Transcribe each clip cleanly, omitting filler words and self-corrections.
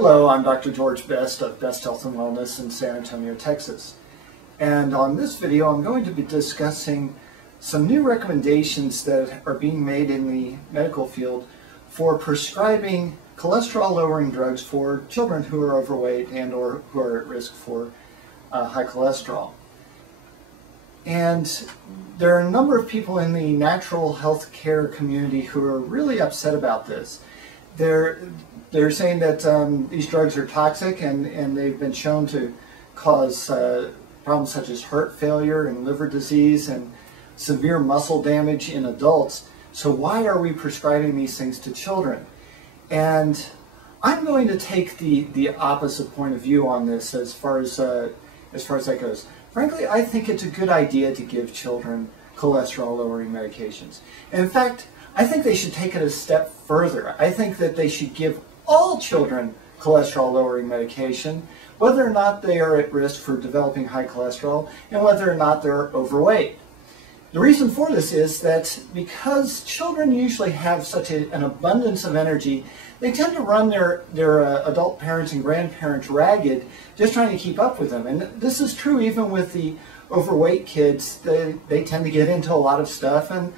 Hello, I'm Dr. George Best of Best Health and Wellness in San Antonio, Texas. And on this video, I'm going to be discussing some new recommendations that are being made in the medical field for prescribing cholesterol-lowering drugs for children who are overweight and or who are at risk for high cholesterol. And there are a number of people in the natural health care community who are really upset about this. They're saying that these drugs are toxic and they've been shown to cause problems such as heart failure and liver disease and severe muscle damage in adults. So why are we prescribing these things to children? And I'm going to take the opposite point of view on this as far as that goes. Frankly, I think it's a good idea to give children cholesterol-lowering medications. And in fact, I think they should take it a step further. I think that they should give all children cholesterol-lowering medication, whether or not they are at risk for developing high cholesterol and whether or not they're overweight. The reason for this is that because children usually have such an abundance of energy, they tend to run their adult parents and grandparents ragged just trying to keep up with them. And this is true even with the overweight kids. They tend to get into a lot of stuff and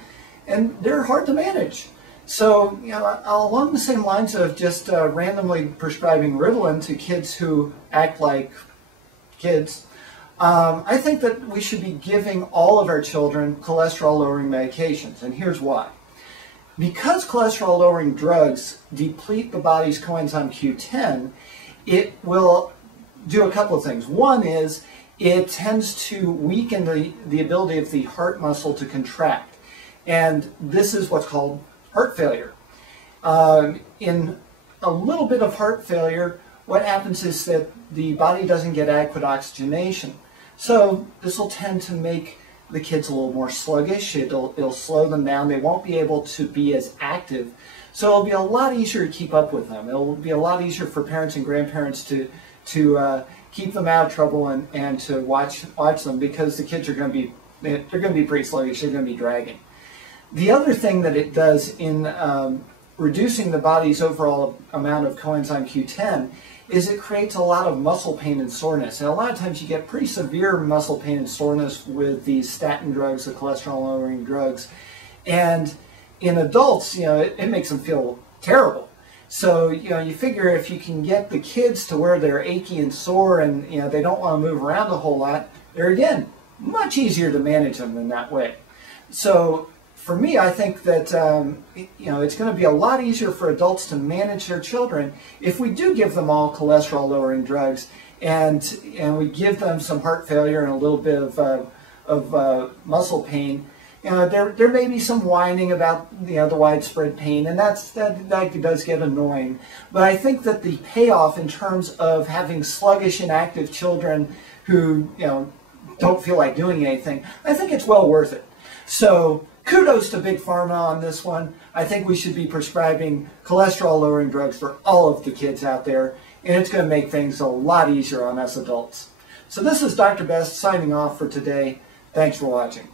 they're hard to manage. So, along the same lines of just randomly prescribing Ritalin to kids who act like kids, I think that we should be giving all of our children cholesterol-lowering medications, and here's why. Because cholesterol-lowering drugs deplete the body's coenzyme Q10, it will do a couple of things. One is it tends to weaken the ability of the heart muscle to contract, and this is what's called heart failure. In a little bit of heart failure, what happens is that the body doesn't get adequate oxygenation. So this will tend to make the kids a little more sluggish. It'll slow them down. They won't be able to be as active. So it'll be a lot easier to keep up with them. It'll be a lot easier for parents and grandparents to keep them out of trouble and to watch them, because the kids are going to be pretty sluggish. They're going to be dragging. The other thing that it does in reducing the body's overall amount of coenzyme Q10 is it creates a lot of muscle pain and soreness. And a lot of times you get pretty severe muscle pain and soreness with these statin drugs, the cholesterol-lowering drugs. And in adults, it makes them feel terrible. So, you figure if you can get the kids to where they're achy and sore and, they don't want to move around a whole lot, they're, again, much easier to manage them in that way. So, for me, I think that it's going to be a lot easier for adults to manage their children if we do give them all cholesterol-lowering drugs and we give them some heart failure and a little bit of muscle pain. There may be some whining about the widespread pain, and that does get annoying. But I think that the payoff in terms of having sluggish, inactive children who don't feel like doing anything, I think it's well worth it. So kudos to Big Pharma on this one. I think we should be prescribing cholesterol-lowering drugs for all of the kids out there, and it's going to make things a lot easier on us adults. So this is Dr. Best signing off for today. Thanks for watching.